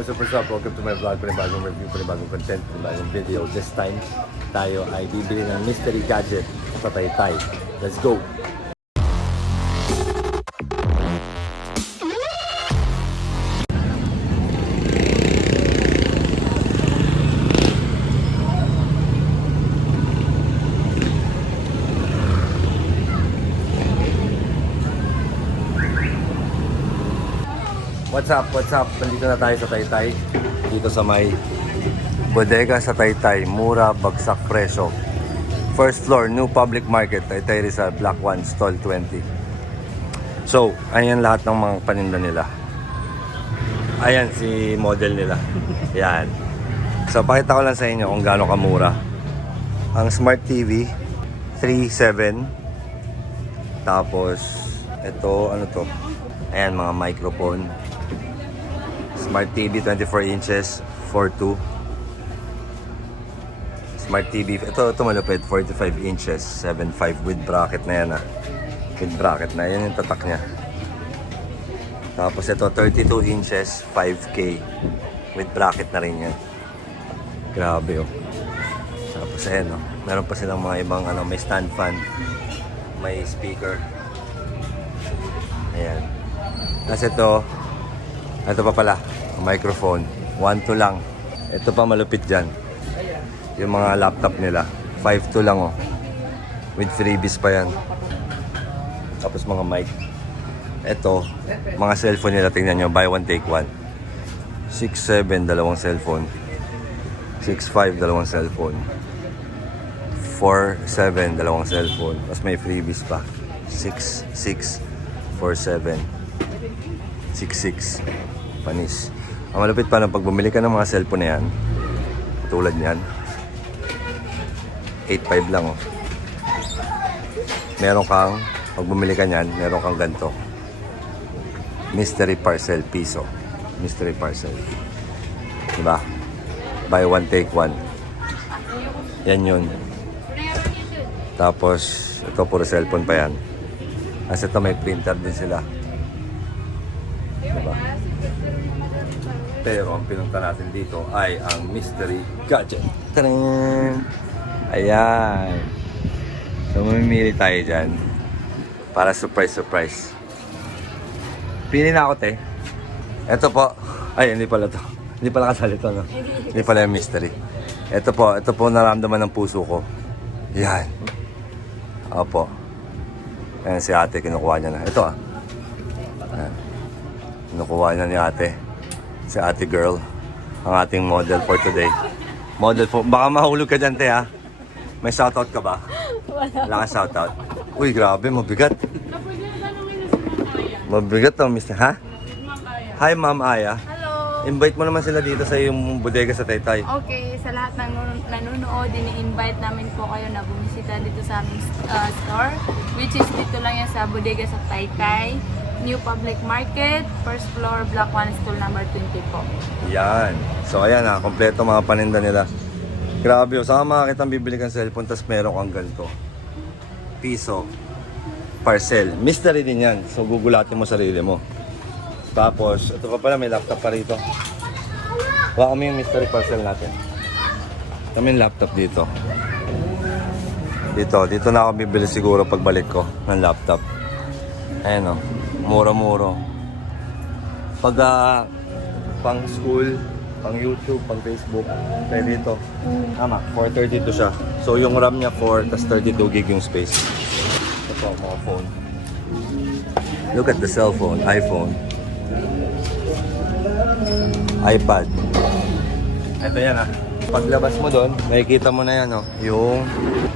What's up, what's up? Welcome to my vlog. Panibagong review, panibagong content, panibagong video. This time, tayo ay bibili ng mystery gadget sa Taytay. Let's go! What's up? What's up? Nandito na tayo sa Taytay. Dito sa may bodega sa Taytay. Mura, bagsak presyo. First floor, new public market. Taytay Rizal, Black 1, stall 20. So, ayan lahat ng mga paninda nila. Ayan si model nila. Yan. So, pakita ko lang sa inyo kung gaano kamura. Ang Smart TV, 3.7. Tapos, ito, ano to? Ayan, mga microphone. Smart TV 24 inches, 4.2. Smart TV, ito, ito malupit, 45 inches, 7.5 with bracket na yan ah. With bracket na, yan yung tatak niya. Tapos ito, 32 inches, 5K. With bracket na rin yan. Grabe oh. Tapos ayan oh, meron pa silang mga ibang ano, may stand fan, may speaker. Ayan. Tapos ito, ito pa pala, microphone. 1-2 lang. Ito pa malupit dyan. Yung mga laptop nila. 5-2 lang oh. With freebies pa yan. Tapos mga mic. Ito, mga cellphone nila, tingnan nyo, buy one, take one. 6-7, dalawang cellphone. 6-5, dalawang cellphone. 4-7, dalawang cellphone. Tapos may freebies pa. 6-6, 4-7. 6-6. Panis. Ang malupit pa na pag bumili ka ng mga cellphone na yan, tulad niyan, 8-5 lang oh. Meron kang, pag bumili ka niyan, meron kang ganito. Mystery parcel piso. Mystery parcel. Diba? Buy one, take one. Yan yun. Tapos, ito puro cellphone pa yan. Kasi ito may printer din sila. Pero ang pinunta natin dito ay ang mystery gadget. Taran! Ayan. So, mamimili tayo dyan. Para surprise, surprise. Pili na ako, te. Ito po. Ay, hindi pala to. Hindi pala kasali to, no? Hindi pala yung mystery. Ito po. Ito po naramdaman ng puso ko. Yan. Opo. Ayan si ate, kinukuha niya na. Ito ah. Ayan. Kinukuha niya ni ate. Si ate girl. Ang ating model for today. Model for... Baka mahulog ka dyan, te ha? May shoutout ka ba? Wala. Wala ka shoutout? Uy, grabe, mabigat. Mabigat to, mister. Ha? Hi, Ma'am Aya. Hello. Invite mo naman sila dito sa iyong bodega sa Taytay. Okay, sa lahat ng nun- nanonood, ini-invite namin po kayo na bumisita dito sa aming uh, store. Which is dito lang yan sa bodega sa Taytay. New Public Market, first floor, block 1, stool number 20 po. Yan. So, ayan ha, kompleto mga paninda nila. Grabe, oh. saka makakita bibili kang cellphone, tapos meron kang ganito. Piso. Parcel. Mystery din yan. So, gugulatin mo sarili mo. Tapos, ito pa pala, may laptop pa rito. Baka kami yung mystery parcel natin. Kami yung laptop dito. Dito, dito na ako bibili siguro pagbalik ko ng laptop. Ayan o, mura-mura. Pag ah, pang school, pang YouTube, pang Facebook, tayo dito. Tama, 432 siya. So yung RAM niya 4, tas 32 gig yung space. Ito, mga phone. Look at the cell phone, iPhone. iPad. Ito yan ah. Paglabas mo doon, makikita mo na yan oh, yung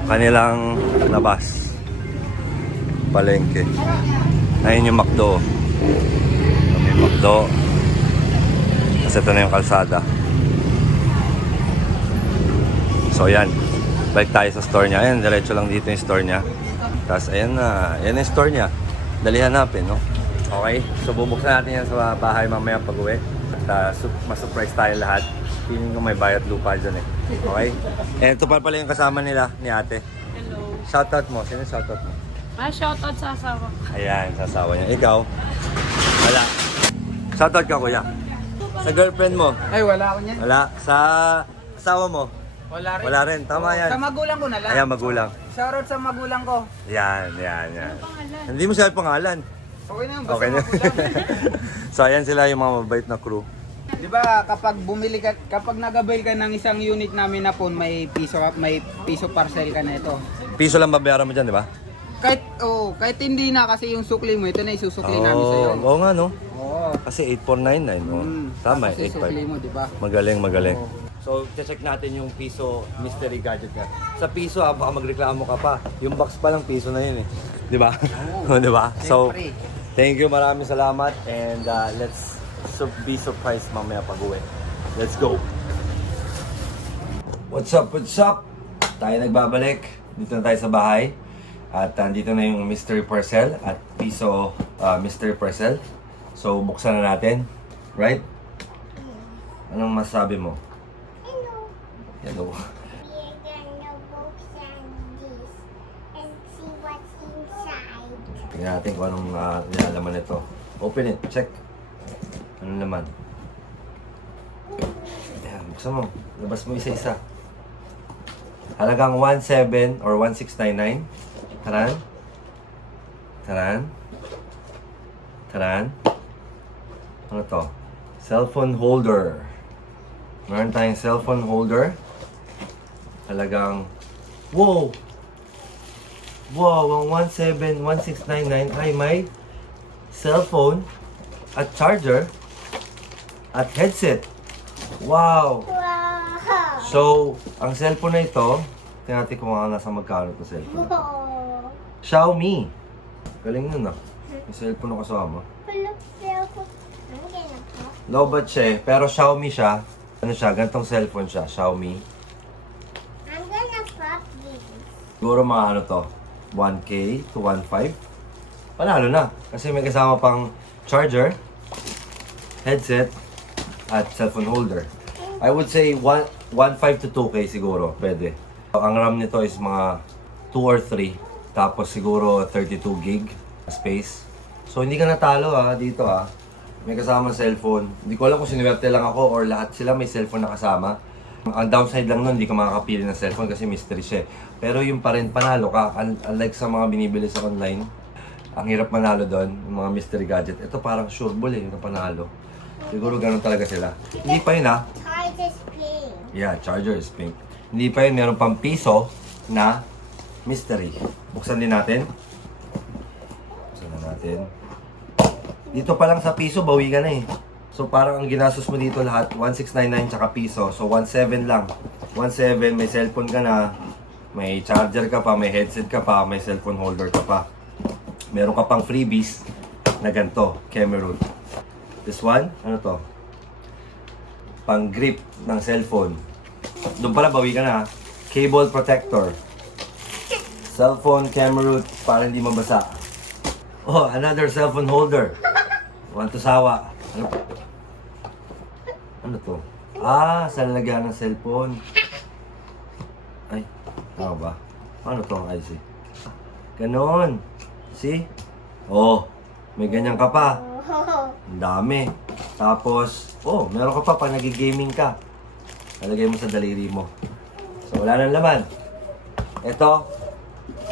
kanilang labas. Palengke. Ayun yung McDo. Ito may McDo. Kasi ito na yung kalsada. So yan. Balik tayo sa store niya. Ayan, diretso lang dito yung store niya. Tapos ayan na. Ayan yung store niya. Dali hanapin, no? Okay. So bubuksan natin yan sa bahay mamaya pag uwi. At uh, su- masurprise tayo lahat. Feeling ko may bayad lupa dyan eh. Okay? And ito pa pala yung kasama nila ni ate. Hello. Shoutout mo. Sino yung shoutout mo? Ah, shoutout sa asawa. Ayan, sasawa niya. Ikaw? Wala. Shoutout ka, kuya. Sa girlfriend mo? Ay, wala ako niyan. Wala. Sa asawa mo? Wala rin. Wala rin. Tama yan. Sa magulang ko na lang. Ayan, magulang. Shoutout sa magulang ko. Yan, yan, yan. Hindi mo siya pangalan. Okay na yun, basta Okay na. magulang. so, ayan sila yung mga mabait na crew. Di ba kapag bumili ka, kapag nag-avail ka ng isang unit namin na phone, may piso may piso parcel ka na ito. Piso lang babayaran mo dyan, di ba? Kahit oh, kahit hindi na kasi yung sukli mo, ito na isusukli namin sa iyo. Oo, oo nga, no? Oo. Kasi 8499, no? Mm, Tama, kasi sukli 85. mo, di ba? Magaling, magaling. Oo. So, check natin yung piso mystery gadget ka. Sa piso, ah, baka magreklamo ka pa. Yung box pa lang piso na yun eh. Di ba? Oo. di ba? So, Siyempre. thank you, maraming salamat. And uh, let's so be surprised mamaya pag uwi. Let's go! What's up, what's up? Tayo nagbabalik. Dito na tayo sa bahay. At andito na yung mystery parcel at piso uh, mystery parcel. So, buksan na natin. Right? Anong masabi mo? Hello. Hello. Tingnan natin kung anong uh, nilalaman nito. Open it. Check. Anong laman? Ayan, buksan mo. Labas mo isa-isa. Halagang 17 or 1699. Taran. Taran. Taran. Ano to? Cellphone holder. Meron tayong cellphone holder. Halagang... Wow! Wow, ang 17, 1699 ay may cellphone at charger at headset. Wow! So, ang cellphone na ito, tingnan natin kung mga nasa magkano ito cellphone. Wow. Xiaomi. Galing nun ah. Yung cellphone na kasama. Low budget siya eh, pero Xiaomi siya. Ano siya, gantong cellphone siya, Xiaomi. I'm gonna pop this. Siguro mga ano to, 1K to 1.5. Panalo na. Kasi may kasama pang charger, headset, at cellphone holder. I would say 1, 1.5 to 2K siguro, pwede. Ang RAM nito is mga 2 or 3. Tapos siguro 32 gig space. So hindi ka natalo ah, dito ah. May kasama cellphone. Hindi ko alam kung sinuwerte lang ako or lahat sila may cellphone na kasama. Ang downside lang nun, hindi ka makakapili ng cellphone kasi mystery siya. eh. Pero yung pa rin, panalo ka. Un- Unlike sa mga binibili sa online, ang hirap manalo doon, yung mga mystery gadget. Ito parang sure ball eh, yung panalo. Siguro ganun talaga sila. Hindi pa yun ah. Card is pink. Yeah, charger is pink. Hindi pa yun, meron pang piso na mystery. Buksan din natin. Buksan na natin. Dito pa lang sa piso, bawi ka na eh. So parang ang ginastos mo dito lahat, 1699 tsaka piso. So 17 lang. 17, may cellphone ka na, may charger ka pa, may headset ka pa, may cellphone holder ka pa. Meron ka pang freebies na ganito, Cameroon. This one, ano to? Pang grip ng cellphone. Doon pala, bawi ka na. Cable protector. Cellphone camera root para hindi mabasa. Oh, another cellphone holder. Want to sawa. Ano? Ano to? Ah, sa lalagyan ng cellphone. Ay, tama ba? Ano to ang IC? Ganon. See? Oh, may ganyan ka pa. Ang dami. Tapos, oh, meron ka pa pag nag-gaming ka. Lalagay mo sa daliri mo. So, wala nang laman. Ito,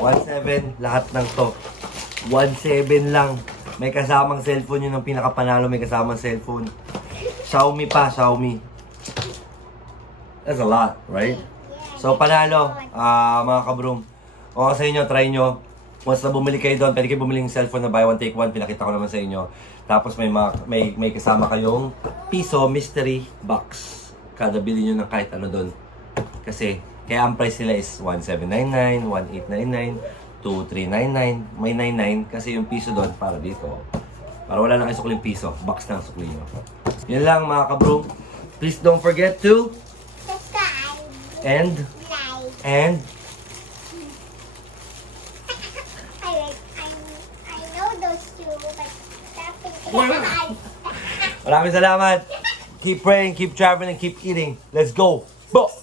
1.7 lahat ng to. 1.7 lang. May kasamang cellphone yun ang pinakapanalo. May kasamang cellphone. Xiaomi pa, Xiaomi. That's a lot, right? So, panalo, ah mga kabroom. O sa inyo, try nyo. Once na bumili kayo doon, pwede kayo bumili ng cellphone na buy one, take one. Pinakita ko naman sa inyo. Tapos may, mga, may, may kasama kayong piso mystery box. Kada bili nyo ng kahit ano doon. Kasi, kaya ang price nila is 1799, 1899, 2399, may 99 kasi yung piso doon para dito. Para wala na kayo sukling piso, box na ang sukli nyo. Yun lang mga kabroom. Please don't forget to Subscribe. and Like. and Maraming salamat. Keep praying, keep traveling, keep eating. Let's go. Bo!